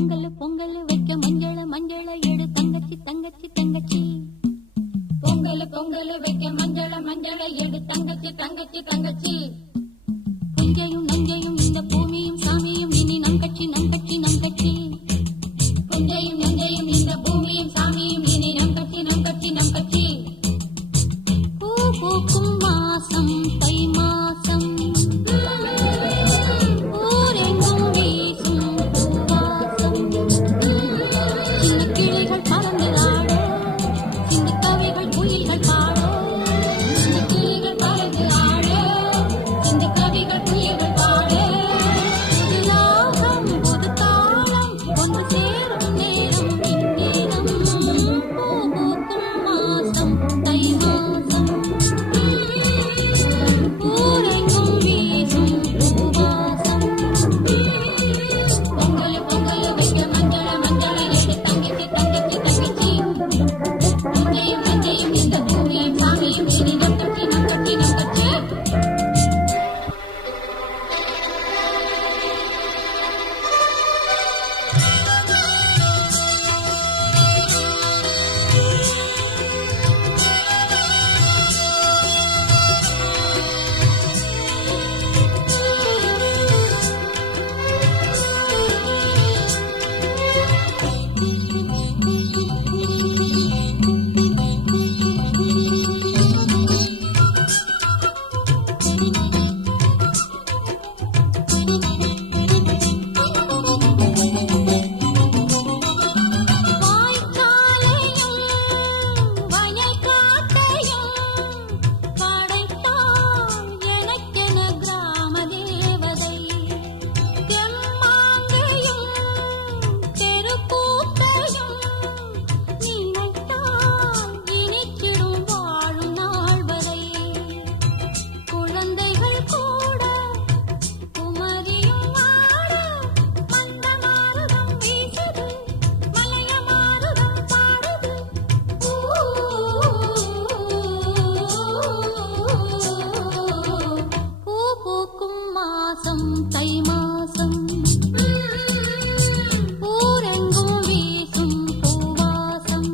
பொங்கல் பொங்கல் வைக்க மஞ்சள மஞ்சள எடு தங்கச்சி தங்கச்சி தங்கச்சி. பொங்கல் பொங்கல் வைக்க மஞ்சள மஞ்சள எடு தங்கச்சி தங்கச்சி தங்கச்சி. புஞ்சையும் நஞ்சையும் இந்த பூமியும் சாமியும் இனி நம் கட்சி நம் கட்சி நம் கட்சி. புஞ்சையும் நஞ்சையும் இந்த பூமியும் சாமியும் இனி நம் கட்சி நம் கட்சி நம் கட்சி. பூ பூக்கும் மாசம் தை மாசம் ஊரெங்கும் வீசும் பூவாசம். சின்ன கிளிகள் பறந்து ஆட சின்ன கவிகள் குயில்கள் பாட. சின்ன கிளிகள் பறந்து ஆட சின்ன கவிகள் குயில்கள் பாட. புது ராகம் புது தாளம் ஒன்று சேரும் நேரம் இந்நேரம். பூ பூக்கும் மாசம் தை மாசம் ஊரெங்கும் வீசும் பூவாசம். பொங்கல் பொங்கல் வைக்க மஞ்சள மஞ்சள எடு தங்கச்சி தங்கச்சி தங்கச்சி. புஞ்சையும் நஞ்சையும் இந்த பூமியும் சாமியும் இனி நம் கட்சி நம் கட்சி நம் கட்சி. வாய்க்காலையும் வயல் காட்டையும் படைத்தாள் எனக்கென கிராம தேவதை. தெம்மாங்கையும் தெருக்கூத்தையும் நினைத்தால் இனித்திடும் வாழும் நாள் வரை. குழந்தைகள் கூட குமரியும் ஆட மந்த மாருதம் வீசுது மலைய மாருதம் பாடுது. பூ பூக்கும் மாசம் தை மாசம் ஊரெங்கும் வீசும் பூவாசம்.